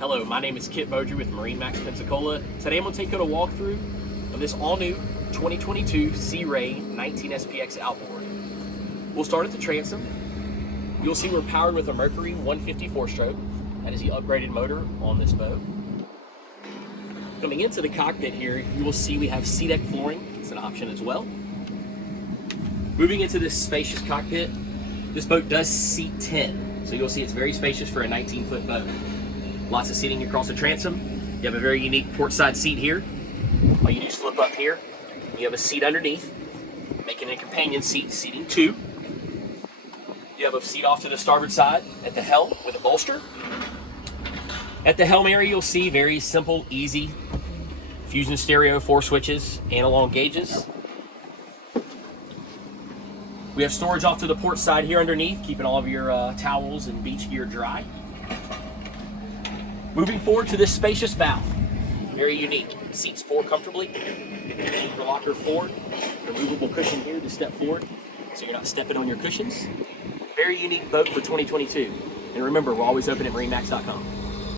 Hello, my name is Kit Bodree with MarineMax Pensacola. Today I'm going to take you on a walkthrough of this all-new 2022 SeaRay 19SPX outboard. We'll start at the transom. You'll see we're powered with a Mercury 154-stroke. That is the upgraded motor on this boat. Coming into the cockpit here, you will see we have SeaDeck flooring. It's an option as well. Moving into this spacious cockpit, this boat does seat 10. So you'll see it's very spacious for a 19-foot boat. Lots of seating across the transom. You have a very unique port side seat here. All you do is flip up here. You have a seat underneath, making it a companion seat, seating 2. You have a seat off to the starboard side at the helm with a bolster. At the helm area, you'll see very simple, easy fusion stereo, 4 switches, analog gauges. We have storage off to the port side here underneath, keeping all of your towels and beach gear dry. Moving forward to this spacious bow, very unique. Seats 4 comfortably, anchor locker forward, removable cushion here to step forward so you're not stepping on your cushions. Very unique boat for 2022. And remember, we're always open at MarineMax.com.